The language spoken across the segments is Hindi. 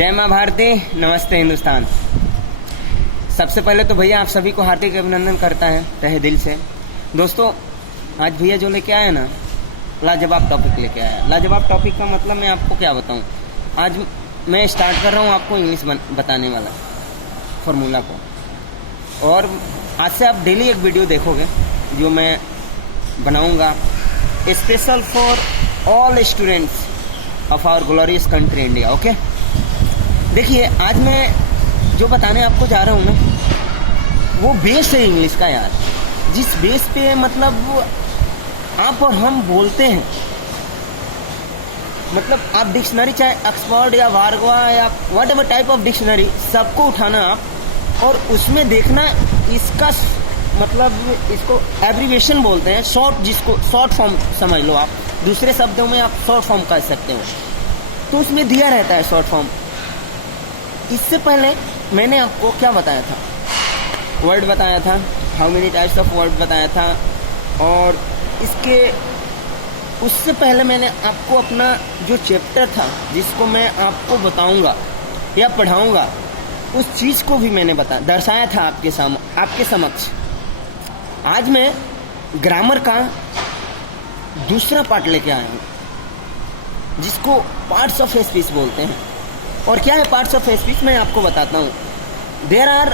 जय माँ भारती, नमस्ते हिंदुस्तान। सबसे पहले तो भैया आप सभी को हार्दिक अभिनंदन करता है तहे दिल से। दोस्तों, आज भैया जो लेके आए ना, लाजवाब टॉपिक लेके आया। लाजवाब टॉपिक का मतलब मैं आपको क्या बताऊं। आज मैं स्टार्ट कर रहा हूं आपको इंग्लिश बताने वाला फार्मूला को, और आज से आप डेली एक वीडियो देखोगे जो मैं बनाऊंगा special for all students of our glorious country India. Okay, देखिए आज मैं जो बताने आपको जा रहा हूँ ना, वो बेस है इंग्लिश का यार। जिस बेस पे मतलब आप और हम बोलते हैं, मतलब आप डिक्शनरी चाहे ऑक्सफोर्ड या वार्गवा या what ever type of dictionary, सबको उठाना आप और उसमें देखना इसका मतलब, इसको एब्रीविएशन बोलते हैं, शॉर्ट, जिसको शॉर्ट फॉर्म समझ लो आप। दूसरे शब्दों में आप शॉर्ट फॉर्म कह सकते हो, तो उसमें दिया रहता है शॉर्ट फॉर्म। इससे पहले मैंने आपको क्या बताया था, वर्ड बताया था, how many types of word बताया था, और उससे पहले मैंने आपको अपना जो चैप्टर था जिसको मैं आपको बताऊंगा या पढ़ाऊंगा, उस चीज़ को भी मैंने दर्शाया था आपके समक्ष। आज मैं ग्रामर का दूसरा पार्ट लेके आया हूँ, जिसको पार्ट्स ऑफ स्पीच बोलते हैं। और क्या है पार्ट्स ऑफ स्पीच, मैं आपको बताता हूँ। There are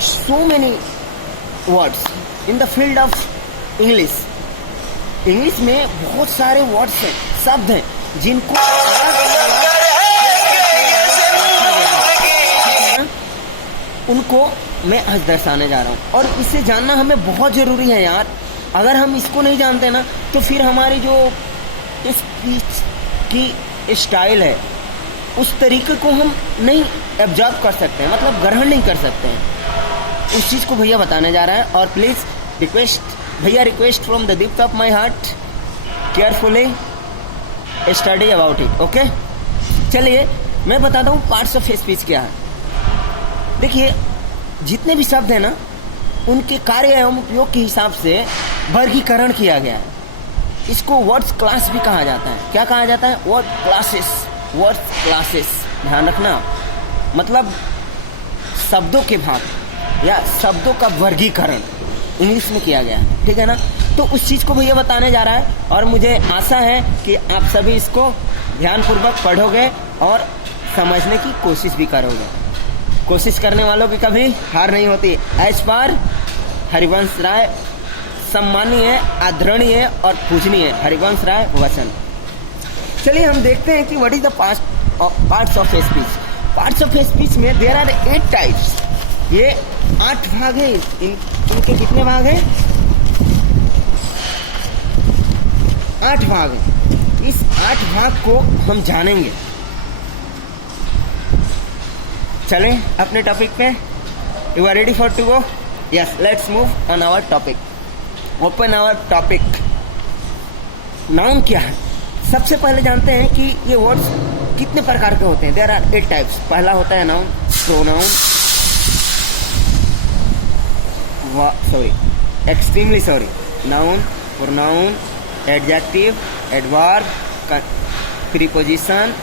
so many words in the field of English. English में बहुत सारे वर्ड्स हैं, शब्द हैं, जिनको उनको मैं आज दर्शाने जा रहा हूँ। और इसे जानना हमें बहुत ज़रूरी है यार। अगर हम इसको नहीं जानते ना, तो फिर हमारी जो स्पीच की स्टाइल है, उस तरीके को हम नहीं एब्जॉर्ब कर सकते हैं, मतलब ग्रहण नहीं कर सकते हैं। उस चीज़ को भैया बताने जा रहा है। और please request from the depth of my heart, carefully study about it. Okay, चलिए मैं बताता हूँ पार्ट्स ऑफ स्पीच क्या है। देखिए, जितने भी शब्द हैं ना, उनके कार्य एवं उपयोग के हिसाब से वर्गीकरण किया गया है। इसको वर्ड्स क्लास भी कहा जाता है। क्या कहा जाता है? Word classes. ध्यान रखना, मतलब शब्दों के भाग या शब्दों का वर्गीकरण इंग्लिश में किया गया है, ठीक है ना। तो उस चीज़ को भैया बताने जा रहा है, और मुझे आशा है कि आप सभी इसको ध्यानपूर्वक पढ़ोगे और समझने की कोशिश भी करोगे। कोशिश करने वालों की कभी हार नहीं होती। एज पर हरिवंश राय सम्मानीय, आदरणीय और पूजनीय हरिवंश राय वचन। चलिए हम देखते हैं कि what is the parts of speech. Parts of speech में देयर आर 8 टाइप्स। ये 8 भाग है। इनके कितने भाग हैं? 8 भाग हैं। इस 8 भाग को हम जानेंगे। चलें अपने टॉपिक पे। You are ready for to go? Yes, let's move on our topic. Open our topic. Noun क्या है? सबसे पहले जानते हैं कि ये वर्ड्स कितने प्रकार के होते हैं। There are 8 types. पहला होता है noun, pronoun, extremely sorry, noun, pronoun, adjective, adverb, preposition,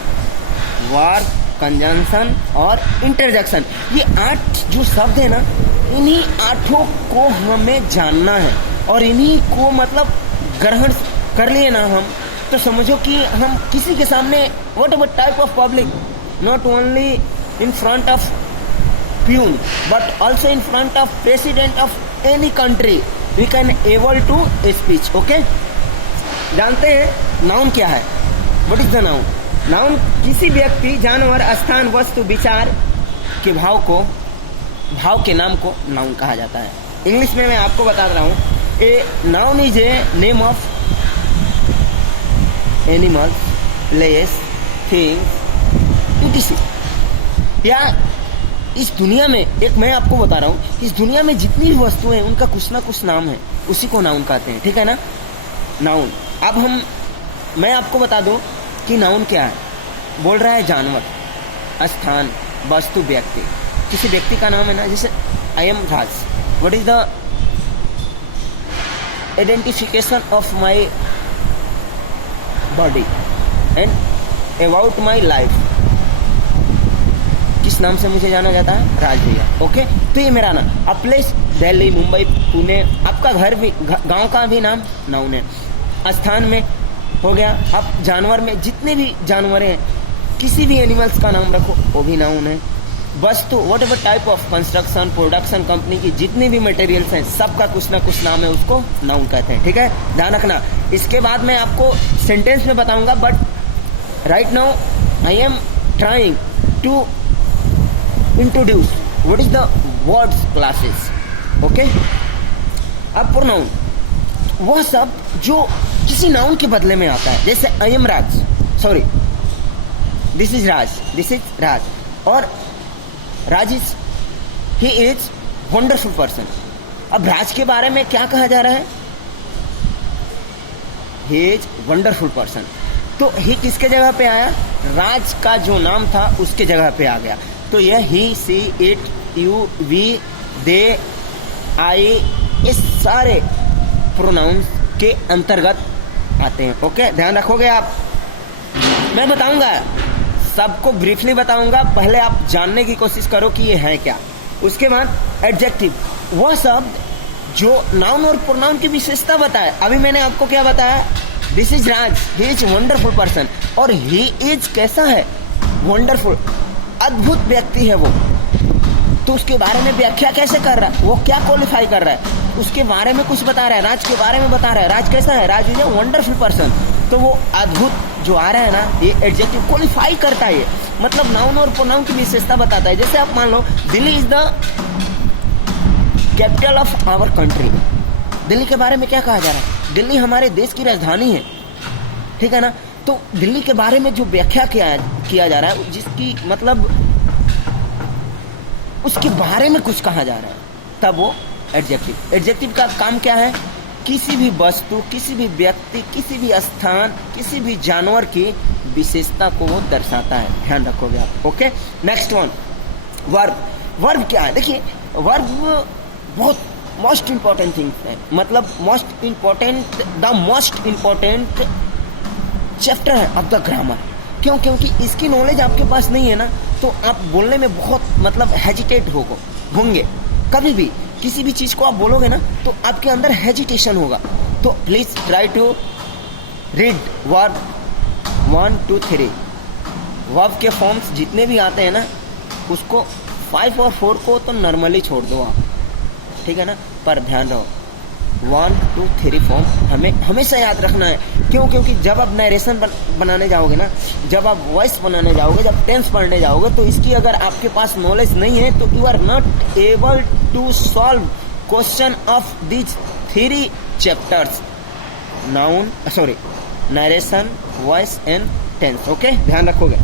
verb, conjunction और इंटरजेक्शन। ये 8 जो शब्द है ना, इन्हीं 8 को हमें जानना है, और इन्हीं को मतलब ग्रहण कर लिए ना हम, तो समझो कि हम किसी के सामने whatever type of public, not only in front of peon but also in front of president of any country, we can able to speech. Okay, जानते हैं नाउन क्या है? What is the noun? Noun किसी व्यक्ति, जानवर, स्थान, वस्तु, विचार के भाव के नाम को नाउन कहा जाता है। इंग्लिश में मैं आपको बता रहा हूँ, a noun is a name of animal, place, things, etc.. या इस दुनिया में, एक मैं आपको बता रहा हूँ, इस दुनिया में जितनी भी वस्तुएं हैं उनका कुछ ना कुछ नाम है, उसी को नाउन कहते हैं, ठीक है ना। नाउन। अब मैं आपको बता दूं कि नाउन क्या है। बोल रहा है जानवर, स्थान, वस्तु, व्यक्ति। किसी व्यक्ति का नाम है ना, जैसे I am Raj, what is the identification of my body and about my life. नाम से मुझे जाना जाता है? राज भैया। ओके, तो ये मेरा नाम। अब प्लेस दिल्ली, मुंबई, पुणे, आपका घर भी, गांव का भी नाम नाउन है। स्थान में हो गया। अब जानवर में जितने भी जानवर हैं, किसी भी एनिमल्स का नाम रखो वो भी नाउन है। वस्तु, what ever type of construction, production, company की जितने भी मटेरियल्स हैं सबका कुछ ना कुछ नाम है, उसको नाउन कहते हैं। ठीक है, ध्यान रखना। इसके बाद मैं आपको सेंटेंस में बताऊंगा, but right now I am trying to introduce what is the words classes. Okay, अब प्रोनाउन वह शब्द जो किसी नाउन के बदले में आता है। जैसे I am Raj, sorry this is Raj, this is Raj, और Raj is, he is wonderful person. अब राज के बारे में क्या कहा जा रहा है? ही इज वंडरफुल पर्सन। तो ही किसके जगह पे आया? राज का जो नाम था उसके जगह पे आ गया। तो यह ही, सी, इट, यू, वी, दे, आई, इस सारे प्रोनाउंस के अंतर्गत आते हैं। ओके, ध्यान रखोगे आप। मैं बताऊंगा, सबको ब्रीफली बताऊंगा, पहले आप जानने की कोशिश करो कि ये है क्या। उसके बाद एडजेक्टिव, वह शब्द जो नाउन और प्रोनाउन की विशेषता बताए। अभी मैंने आपको क्या बताया? This is Raj, he is wonderful person. और ही इज कैसा है? वंडरफुल, अद्भुत व्यक्ति है वो। तो उसके बारे में व्याख्या कैसे कर रहा है? वो क्या क्वालिफाई कर रहा है? उसके बारे में कुछ बता रहा है, राज के बारे में बता रहा है। राज कैसा है? राज इज ए वंडरफुल पर्सन। तो वो अद्भुत जो आ रहा है ना, ये एडजेक्टिव क्वालिफाई करता है, मतलब नाउन और प्रोनाउन की विशेषता बताता है। जैसे आप मान लो, Delhi is the capital of our country. Delhi के बारे में क्या कहा जा रहा है? दिल्ली हमारे देश की राजधानी है। ठीक है ना? तो दिल्ली के बारे में जो व्याख्या किया जा रहा है, जिसकी मतलब उसके बारे में कुछ कहा जा रहा है, तब वो एडजेक्टिव। एडजेक्टिव का काम क्या है? किसी भी वस्तु, किसी भी व्यक्ति, किसी भी स्थान, किसी भी जानवर की विशेषता को वो दर्शाता है। ध्यान रखोगे आप। Okay, next one, verb. Verb क्या है? देखिए, वर्ब बहुत मोस्ट इंपॉर्टेंट थिंग है, मतलब द मोस्ट इंपॉर्टेंट चैप्टर है ऑफ द ग्रामर। क्यों? क्योंकि इसकी नॉलेज आपके पास नहीं है ना, तो आप बोलने में बहुत मतलब हेजिटेट होंगे। कभी भी किसी भी चीज को आप बोलोगे ना, तो आपके अंदर हेजिटेशन होगा। तो please try to read verb 1 2 3। Verb के फॉर्म्स जितने भी आते हैं ना, उसको 5 और 4 को तो नॉर्मली छोड़ दो आप, ठीक है ना, पर ध्यान रहो 1 2 3 फॉर्म हमें हमेशा याद रखना है। क्यों? क्योंकि जब आप नरेशन बनाने जाओगे ना, जब आप वॉइस बनाने जाओगे, जब टेंस पढ़ने जाओगे, तो इसकी अगर आपके पास नॉलेज नहीं है, तो you are not able to solve question of these 3 chapters, noun, sorry, narration, voice and tense. Okay, ध्यान रखोगे।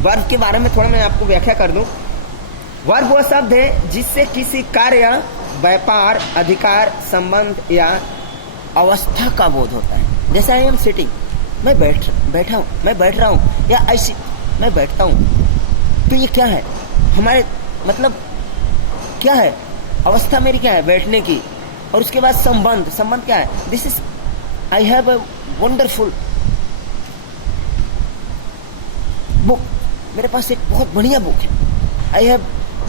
वर्ब के बारे में थोड़ा मैं आपको व्याख्या कर दूं। वर्ब वह शब्द है जिससे किसी कार्य, व्यापार, अधिकार, संबंध या अवस्था का बोध होता है। जैसे आई एम सिटिंग, मैं बैठ रहा हूँ, या आई सिट, मैं बैठता हूँ। तो ये क्या है? हमारे मतलब क्या है? अवस्था मेरी क्या है? बैठने की। और उसके बाद संबंध क्या है? This is, I have a wonderful book, मेरे पास एक बहुत बढ़िया बुक है। आई हैव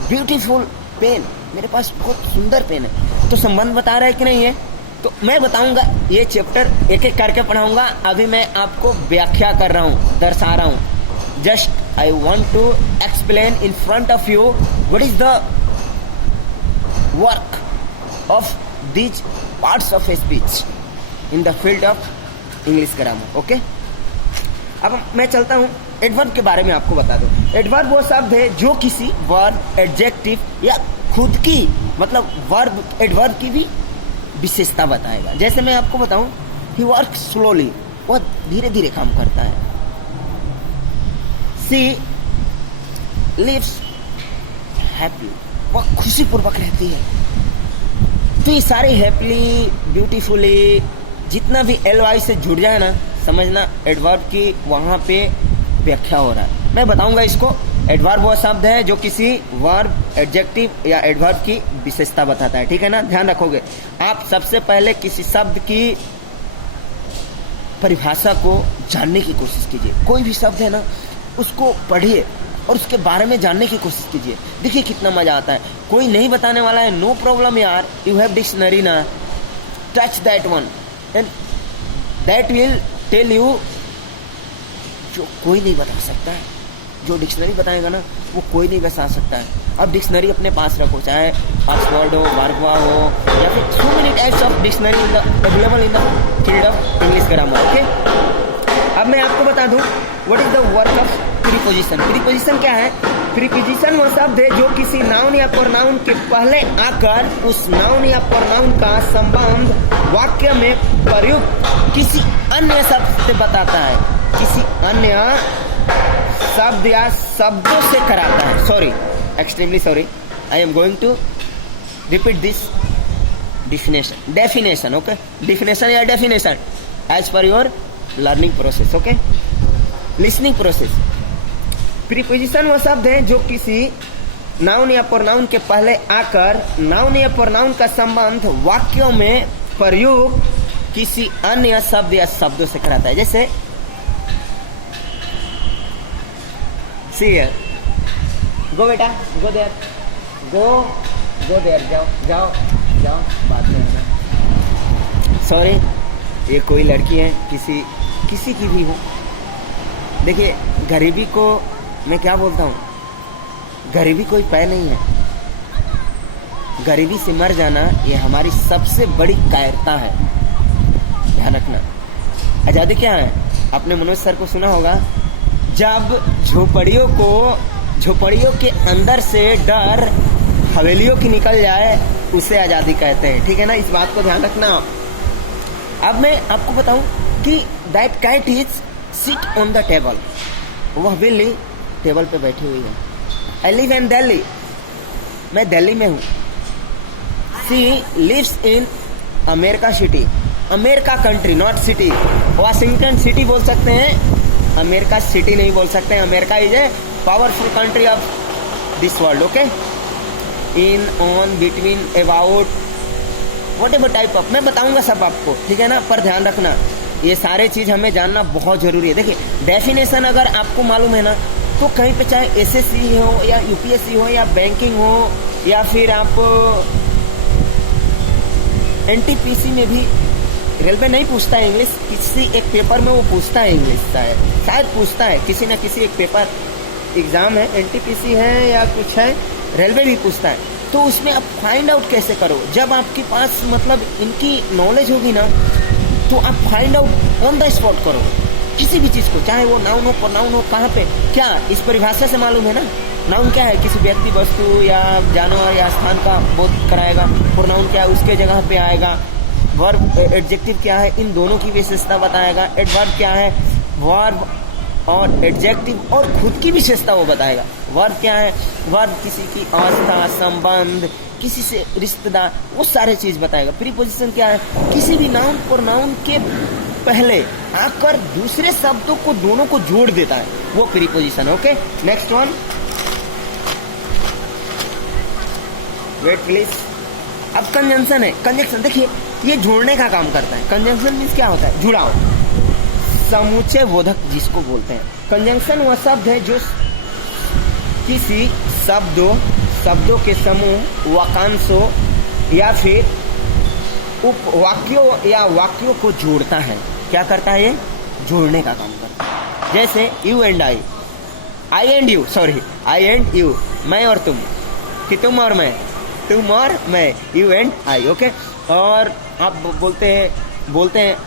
ब्यूटीफुल पेन, मेरे पास बहुत सुंदर पेन है। तो संबंध बता रहा है कि नहीं है? तो मैं बताऊंगा, ये चैप्टर एक एक करके पढ़ाऊंगा। अभी मैं आपको व्याख्या कर रहा हूँ, दर्शा रहा हूँ। Just I want to explain in front of you what is the work of these parts of speech in the field of English grammar. Okay, अब मैं चलता हूँ, एडवर्ब के बारे में आपको बता दूं। एडवर्ब वो शब्द है जो किसी वर्ब, एडजेक्टिव या खुद की मतलब वर्ब, एडवर्ब की भी विशेषता बताएगा। जैसे मैं आपको बताऊं, ही वर्क स्लोली, वो धीरे धीरे काम करता है। सी लिव्स हैप्पी, वह खुशीपूर्वक रहती है। तो ये सारे हैप्पीली, ब्यूटीफुली, जितना भी एलवाई से जुड़ जाए ना, समझना एडवर्ब की वहां पे व्याख्या हो रहा है। मैं बताऊंगा इसको। एडवर्ब वो शब्द है जो किसी वर्ब, एडजेक्टिव या एडवर्ब की विशेषता बताता है, ठीक है ना? ध्यान रखोगे। आप सबसे पहले किसी शब्द की परिभाषा को जानने की कोशिश कीजिए। कोई भी शब्द है ना, उसको पढ़िए, और उसके बारे में जानने की कोशिश कीजिए। देखिए कितना मजा आता है। कोई नहीं बताने वाला है, नो प्रॉब्लम यार, यू हैव डिक्शनरी ना, touch that one and that will tell you. जो कोई नहीं बता सकता है, जो डिक्शनरी बताएगा ना वो कोई नहीं बता सकता है। अब डिक्शनरी अपने पास रखो, चाहे ऑक्सफोर्ड हो, बार्गवा हो, या फिर so many types of dictionary available in the field of English grammar. Okay, अब मैं आपको बता दूं what is the work of preposition. Preposition क्या है? प्रीपोजिशन वो शब्द है जो किसी नाउन या प्रोनाउन के पहले आकर उस नाउन या प्रोनाउन का संबंध वाक्य में प्रयुक्त किसी अन्य शब्द से बताता है, किसी अन्य शब्द या शब्दों से कराता है। Sorry, extremely sorry, I am going to repeat this definition. Okay, definition या definition as per your learning process. Okay, listening process. Preposition वो शब्द है जो किसी नाउन या प्रोनाउन के पहले आकर नाउन या प्रोनाउन का संबंध वाक्यों में प्रयुक्त किसी अन्य शब्द या शब्दों से कराता है। जैसे see here, go बेटा, go there, go there, जाओ, बात करना। सॉरी, ये कोई लड़की है, किसी की भी हो। देखिए, गरीबी को मैं क्या बोलता हूँ, गरीबी कोई पाय नहीं है। गरीबी से मर जाना ये हमारी सबसे बड़ी कायरता है, ध्यान रखना। आजादी क्या है? आपने मनोज सर को सुना होगा, जब झोपड़ियों के अंदर से डर हवेलियों की निकल जाए उसे आजादी कहते हैं। ठीक है ना, इस बात को ध्यान रखना। अब मैं आपको बताऊं कि that cat is sit on the table. वह बिल्ली टेबल पे बैठी हुई है। आई लिव इन दिल्ली, मैं दिल्ली में हूँ। She lives in America city, America country, not city. Washington city बोल सकते हैं, अमेरिका सिटी नहीं बोल सकते। America is a powerful country of this world. Okay, in, on, between, about, whatever type of, मैं बताऊंगा सब आपको, ठीक है ना। पर ध्यान रखना, ये सारे चीज हमें जानना बहुत जरूरी है। देखिए, डेफिनेशन अगर आपको मालूम है ना, तो कहीं पे चाहे एसएससी हो या यूपीएससी हो या बैंकिंग हो या फिर आप एनटीपीसी में भी, रेलवे नहीं पूछता है इंग्लिश, किसी एक पेपर में वो पूछता है इंग्लिश, शायद पूछता है किसी न किसी एक पेपर एग्जाम है, एनटीपीसी है या कुछ है, रेलवे भी पूछता है। तो उसमें आप फाइंड आउट कैसे करो? जब आपके पास मतलब इनकी नॉलेज होगी ना, तो आप find out on the spot करो किसी भी चीज को, चाहे वो नाउन हो, प्रोनाउन हो, कहाँ पे क्या, इस परिभाषा से मालूम है ना। नाउन क्या है? किसी व्यक्ति, वस्तु या जानवर या स्थान का बोध कराएगा। प्रोनाउन क्या है? उसके जगह पे आएगा। वर्ब, एडजेक्टिव क्या है? इन दोनों की विशेषता बताएगा। एडवर्ब क्या है? वर्ब और एडजेक्टिव और खुद की विशेषता वो बताएगा। वर्ब क्या है? वर्ब किसी की अवस्था, संबंध, किसी से रिश्तेदार, वो सारे चीज बताएगा। प्रीपोजिशन क्या है? किसी भी नाउन प्रोनाउन के पहले आकर दूसरे शब्दों को, दोनों को जोड़ देता है, वो preposition. Okay, next one, wait please. अब कंजंक्शन है। कंजंक्शन देखिए, ये जोड़ने का काम करता है। कंजंक्शन मीन्स क्या होता है? जुड़ाव, समूचे बोधक जिसको बोलते हैं। कंजंक्शन वह शब्द है जो किसी शब्दों के समूह, वाक्यांशों या फिर उपवाक्यों या वाक्यों को जोड़ता है। क्या करता है? ये जोड़ने का काम करता है। जैसे you and I and you, sorry, I and you, मैं और तुम, कि तुम और मैं, तुम और मैं, यू एंड आई। ओके, और आप बोलते हैं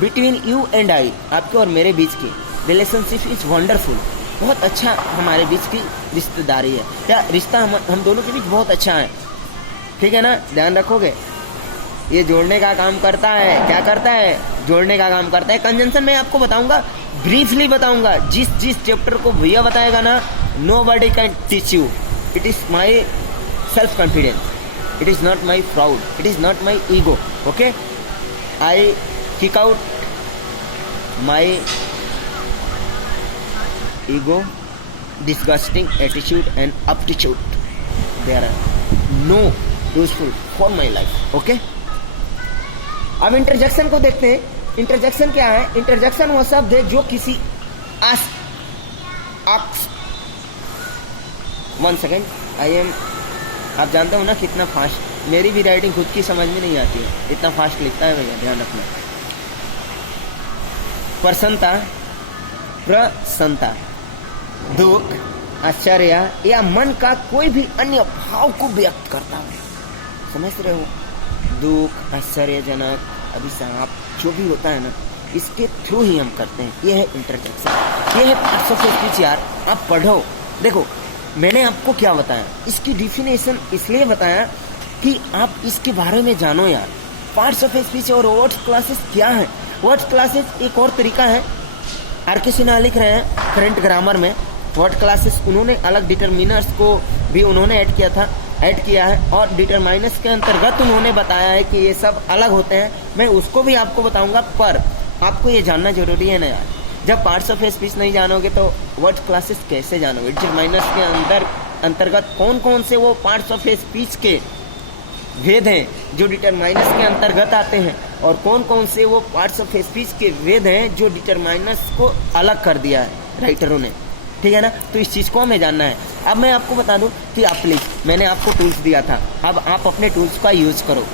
बिटवीन यू एंड आई, आपके और मेरे बीच की रिलेशनशिप इज वंडरफुल, बहुत अच्छा हमारे बीच की रिश्तेदारी है, या रिश्ता हम दोनों के बीच बहुत अच्छा है। ठीक है ना, ध्यान रखोगे। ये जोड़ने का काम करता है। क्या करता है? जोड़ने का काम करता है। कंजंक्शन मैं आपको बताऊंगा, ब्रीफली बताऊंगा। जिस चैप्टर को भैया बताएगा ना, nobody can teach you. It is my self confidence, it is not my proud, it is not my ego. Okay, I kick out my ego, disgusting attitude and aptitude. They are no useful for my life. Okay? अब इंटरजेक्शन को देखते हैं। इंटरजेक्शन क्या है? इंटरजेक्शन वो शब्द है जो किसी 1 सेकेंड, आई एम, आप जानते हो ना कितना फास्ट, मेरी भी राइटिंग खुद की समझ में नहीं आती है, इतना फास्ट लिखता है भैया, ध्यान रखना। प्रसन्नता, प्रसन्नता, दुख, आश्चर्य या मन का कोई भी अन्य भाव को व्यक्त करता है। समझ रहे हो? दुख, आश्चर्यजनक, अभिशाप, जो भी होता है ना, इसके थ्रू ही हम करते हैं। ये है इंटरजेक्शन, ये है पार्ट्स ऑफ स्पीच। यार आप पढ़ो, देखो मैंने आपको क्या बताया, इसकी डिफिनेशन इसलिए बताया कि आप इसके बारे में जानो यार। पार्ट्स ऑफ स्पीच और वर्ड्स क्लासेस क्या है? वर्ड्स क्लासेस एक और तरीका है, आर.के. सिन्हा लिख रहे हैं करंट ग्रामर में। वर्ड क्लासेस उन्होंने अलग डिटरमिनर्स को भी उन्होंने ऐड किया है और डिटरमाइनर्स के अंतर्गत उन्होंने बताया है कि ये सब अलग होते हैं। मैं उसको भी आपको बताऊंगा, पर आपको ये जानना जरूरी है ना यार। जब पार्ट्स ऑफ स्पीच नहीं जानोगे तो वर्ड क्लासेस कैसे जानोगे? डिटरमाइनर्स के अंतर्गत कौन कौन से वो पार्ट्स ऑफ स्पीच के वेद हैं जो डिटरमाइनर्स के अंतर्गत आते हैं, और कौन कौन से वो पार्ट्स ऑफ स्पीच के वेद हैं जो डिटरमाइनर्स को अलग कर दिया है राइटरों ने। ठीक है ना? तो इस चीज़ को हमें जानना है। अब मैं आपको बता दूं कि आप प्लीज, मैंने आपको टूल्स दिया था, अब आप अपने टूल्स का यूज करो।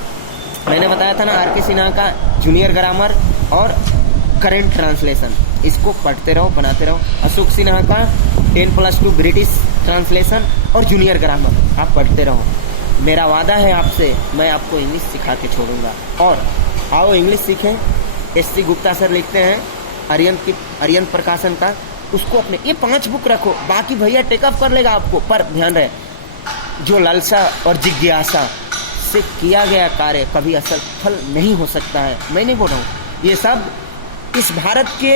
मैंने बताया था ना आर.के. सिन्हा का जूनियर ग्रामर और करंट ट्रांसलेशन, इसको पढ़ते रहो, बनाते रहो। अशोक सिन्हा का 10+2 ब्रिटिश ट्रांसलेशन और जूनियर ग्रामर आप पढ़ते रहो। मेरा वादा है आपसे, मैं आपको इंग्लिश सिखा के छोड़ूंगा। और आओ इंग्लिश सीखें। एस.सी. गुप्ता सर लिखते हैं आर्यन प्रकाशन का, उसको अपने ये 5 बुक रखो, बाकी भैया टेकअप कर लेगा आपको। पर ध्यान रहे, जो लालसा और जिज्ञासा से किया गया कार्य कभी असफल नहीं हो सकता है। मैं नहीं बोल रहा हूँ, ये सब इस भारत के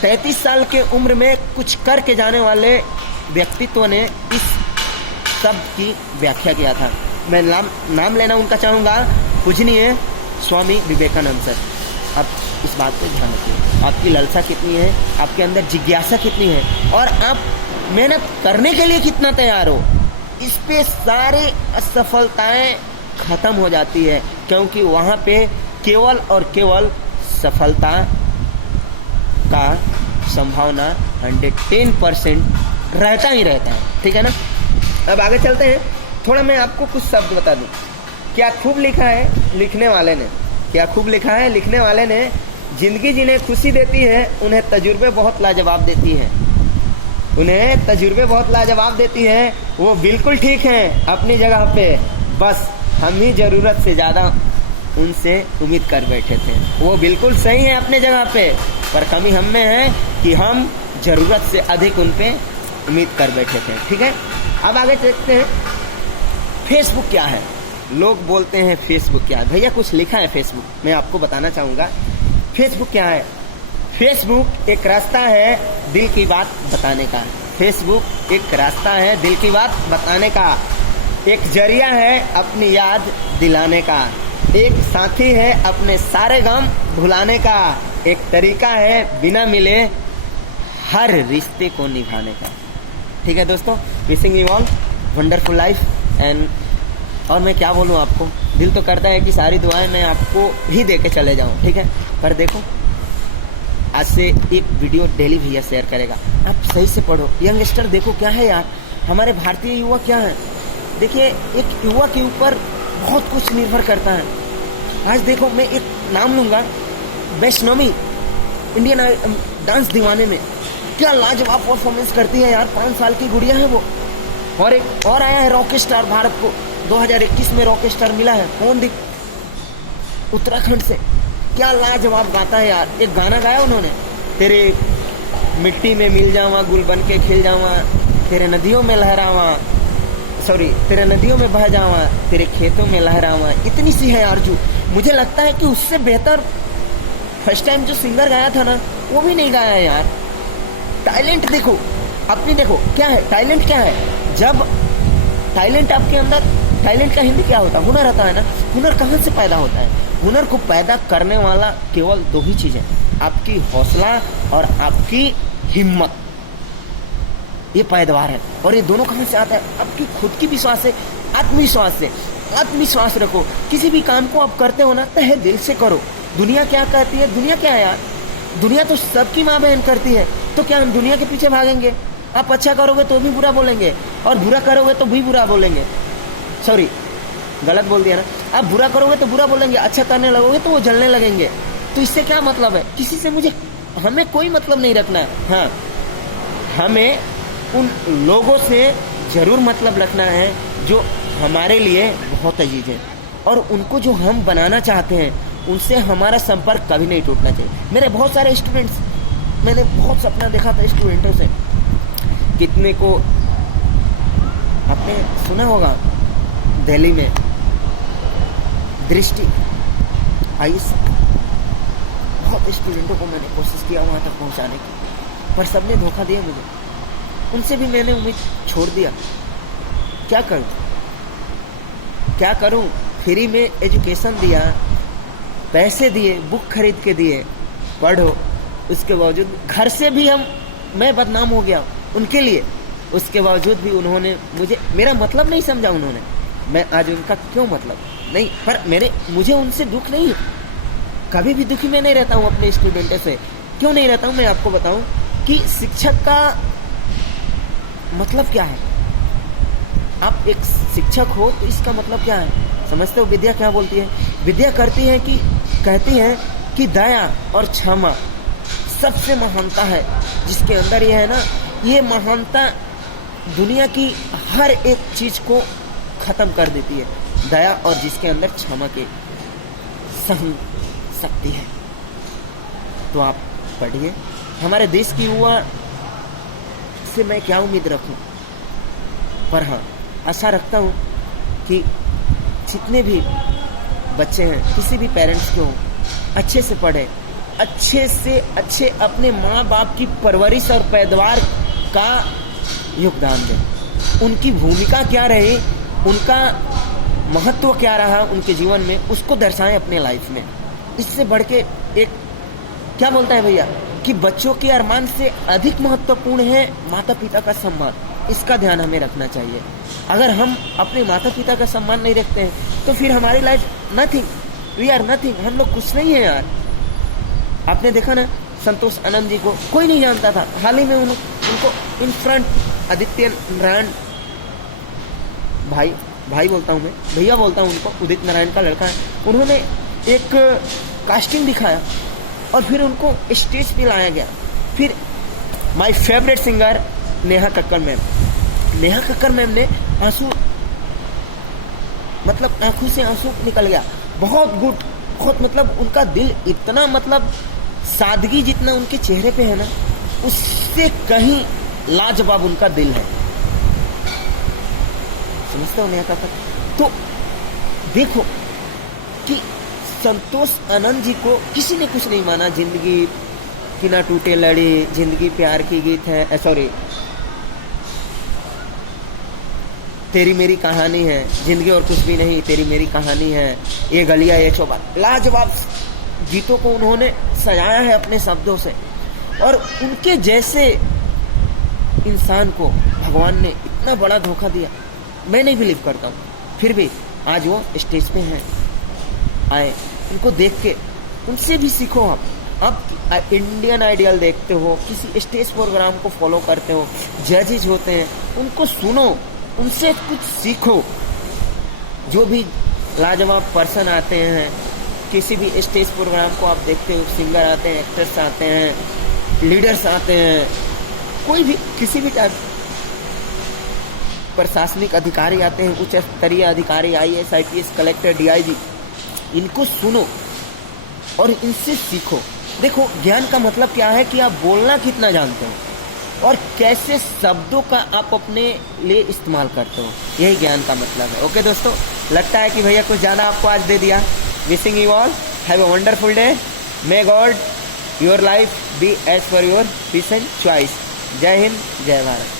33 साल के उम्र में कुछ करके जाने वाले व्यक्तित्व ने इस शब्द की व्याख्या किया था। मैं नाम लेना उनका चाहूँगा, पूजनीय स्वामी विवेकानंद सर। अब इस बात पे ध्यान रखिए, आपकी लालसा कितनी है, आपके अंदर जिज्ञासा कितनी है और आप मेहनत करने के लिए कितना तैयार हो, इस पे सारी असफलताएं खत्म हो जाती है, क्योंकि वहाँ पे केवल और केवल सफलता का संभावना 110% रहता ही रहता है। ठीक है ना? अब आगे चलते हैं। थोड़ा मैं आपको कुछ शब्द बता दूं। क्या खूब लिखा है लिखने वाले ने, क्या खूब लिखा है लिखने वाले ने, जिंदगी जिन्हें खुशी देती है उन्हें तजुर्बे बहुत लाजवाब देती है। उन्हें तजुर्बे बहुत लाजवाब देती है। वो बिल्कुल ठीक हैं अपनी जगह पे, बस हम ही ज़रूरत से ज़्यादा उनसे उम्मीद कर बैठे थे। वो बिल्कुल सही है अपने जगह पे, पर कमी हम में है कि हम ज़रूरत से अधिक उन पे उम्मीद कर बैठे थे। ठीक है? अब आगे देखते हैं, फेसबुक क्या है। लोग बोलते हैं फेसबुक क्या है। भैया कुछ लिखा है फेसबुक, मैं आपको बताना चाहूँगा फेसबुक क्या है। फेसबुक एक रास्ता है दिल की बात बताने का। फेसबुक एक रास्ता है दिल की बात बताने का, एक जरिया है अपनी याद दिलाने का, एक साथी है अपने सारे गम भुलाने का, एक तरीका है बिना मिले हर रिश्ते को निभाने का। ठीक है दोस्तों, wishing you all wonderful life and, और मैं क्या बोलूँ आपको, दिल तो करता है कि सारी दुआएं मैं आपको ही दे के चले जाऊँ। ठीक है? पर देखो, आज से एक वीडियो डेली भैया शेयर करेगा, आप सही से पढ़ो। यंगस्टर देखो क्या है यार, हमारे भारतीय युवा क्या है। देखिए, एक युवा के ऊपर बहुत कुछ निर्भर करता है। आज देखो, मैं एक नाम लूँगा, वैष्णवी इंडियन डांस दीवाने में क्या लाजवाब परफॉर्मेंस करती है यार। 5 साल की गुड़िया है वो। और एक और आया है रॉक स्टार, भारत को 2021 में रॉक स्टार मिला है, कौन उत्तराखंड से, क्या लाजवाब गाता है यार। एक गाना गाया उन्होंने, तेरे मिट्टी में मिल जावा, गुल बन के खिल जावा, तेरे नदियों में लहरावा, तेरे नदियों में बह जावा, तेरे खेतों में लहरावा। इतनी सी है आरजू। मुझे लगता है कि उससे बेहतर फर्स्ट टाइम जो सिंगर गाया था ना, वो भी नहीं गाया है यार। टैलेंट देखो अपनी, देखो क्या है टैलेंट, क्या है। जब टैलेंट आपके अंदर, टैलेंट का हिंदी क्या होता है? हुनर आता है ना। हुनर कहाँ से पैदा होता है? हुनर को पैदा करने वाला केवल 2 ही चीजें, आपकी हौसला और आपकी हिम्मत, ये पैदावार है। और ये दोनों कहाँ से आता है? आपकी खुद की विश्वास से, आत्मविश्वास से। आत्मविश्वास रखो, किसी भी काम को आप करते हो ना, तहे दिल से करो। दुनिया क्या कहती है, दुनिया क्या है यार, दुनिया तो सबकी माँ बहन करती है, तो क्या हम दुनिया के पीछे भागेंगे? आप अच्छा करोगे तो भी बुरा बोलेंगे, और बुरा करोगे तो भी बुरा बोलेंगे। सॉरी, गलत बोल दिया ना। आप बुरा करोगे तो बुरा बोलेंगे, अच्छा करने लगोगे तो वो जलने लगेंगे। तो इससे क्या मतलब है? किसी से हमें कोई मतलब नहीं रखना है। हाँ, हमें उन लोगों से जरूर मतलब रखना है जो हमारे लिए बहुत अजीज है, और उनको जो हम बनाना चाहते हैं उनसे हमारा संपर्क कभी नहीं टूटना चाहिए। मेरे बहुत सारे स्टूडेंट्स, मैंने बहुत सपना देखा था स्टूडेंटों से। कितने को आपने सुना होगा, दिल्ली में दृष्टि आयुष, बहुत स्टूडेंटों को मैंने कोशिश किया वहाँ तक पहुँचाने की, पर सबने धोखा दिया मुझे। उनसे भी मैंने उम्मीद छोड़ दिया। क्या करूं? फ्री में एजुकेशन दिया, पैसे दिए, बुक खरीद के दिए, पढ़ो। उसके बावजूद घर से भी मैं बदनाम हो गया उनके लिए। उसके बावजूद भी उन्होंने मेरा मतलब नहीं समझा उन्होंने। मैं आज उनका क्यों मतलब नहीं, पर मुझे उनसे दुख नहीं है। कभी भी दुखी मैं नहीं रहता हूँ अपने स्टूडेंट से। क्यों नहीं रहता हूँ मैं आपको बताऊं कि शिक्षक का मतलब क्या है। आप एक शिक्षक हो तो इसका मतलब क्या है, समझते हो? विद्या क्या बोलती है? विद्या कहती है कि दया और क्षमा सबसे महानता है। जिसके अंदर ये है ना, ये महानता दुनिया की हर एक चीज को खत्म कर देती है। दया, और जिसके अंदर क्षमा के सहन शक्ति है। तो आप पढ़िए। हमारे देश की युवा से मैं क्या उम्मीद रखूं, पर हाँ, आशा रखता हूं कि जितने भी बच्चे हैं, किसी भी पेरेंट्स के हों, अच्छे से पढ़े, अच्छे से अच्छे अपने माँ बाप की परवरिश और पैदावार का योगदान दें। उनकी भूमिका क्या रही, उनका महत्व क्या रहा उनके जीवन में, उसको दर्शाएं अपने लाइफ में। इससे बढ़ के एक क्या बोलता है भैया कि बच्चों के अरमान से अधिक महत्वपूर्ण है माता पिता का सम्मान। इसका ध्यान हमें रखना चाहिए। अगर हम अपने माता पिता का सम्मान नहीं रखते हैं तो फिर हमारी life nothing, we are nothing, हम लोग कुछ नहीं है यार। आपने देखा ना, संतोष आनंद जी को कोई नहीं जानता था। हाल ही में उनको इन फ्रंट आदित्य नारायण भाई बोलता हूँ मैं, भैया बोलता हूँ उनको, उदित नारायण का लड़का है, उन्होंने एक कास्टिंग दिखाया और फिर उनको स्टेज पे लाया गया। फिर my favourite singer Neha Kakkar ma'am ने आंखों से आंसू निकल गया। बहुत गुड, बहुत मतलब उनका दिल इतना सादगी जितना उनके चेहरे पे है ना, उससे कहीं लाजवाब उनका दिल है। समझते हो नेहा कक्कड़? तो देखो कि संतोष आनंद जी को किसी ने कुछ नहीं माना। जिंदगी की ना टूटे लड़ी, जिंदगी प्यार की गीत है, सॉरी, तेरी मेरी कहानी है, जिंदगी और कुछ भी नहीं, तेरी मेरी कहानी है, ये गलियां ये चौबार, लाजवाब गीतों को उन्होंने सजाया है अपने शब्दों से। और उनके जैसे इंसान को भगवान ने इतना बड़ा धोखा दिया, मैं नहीं बिलीव करता हूँ। फिर भी आज वो स्टेज पे हैं, आए, उनको देख के उनसे भी सीखो। आप इंडियन आइडियल देखते हो, किसी स्टेज प्रोग्राम को फॉलो करते हो, जजेज होते हैं, उनको सुनो, उनसे कुछ सीखो। जो भी लाजवाब पर्सन आते हैं, किसी भी स्टेज प्रोग्राम को आप देखते हो, सिंगर आते हैं, एक्टर्स आते हैं, लीडर्स आते हैं, कोई भी किसी भी टाइप प्रशासनिक अधिकारी आते हैं, उच्च स्तरीय अधिकारी, IAS IPS कलेक्टर DIG, इनको सुनो और इनसे सीखो। देखो, ज्ञान का मतलब क्या है कि आप बोलना कितना जानते हो और कैसे शब्दों का आप अपने लिए इस्तेमाल करते हो, यही ज्ञान का मतलब है। ओके दोस्तों, लगता है कि भैया कुछ ज़्यादा आपको आज दे दिया। Wishing you all have a wonderful day, may God your life be as per your peace and choice. जय हिंद, जय भारत।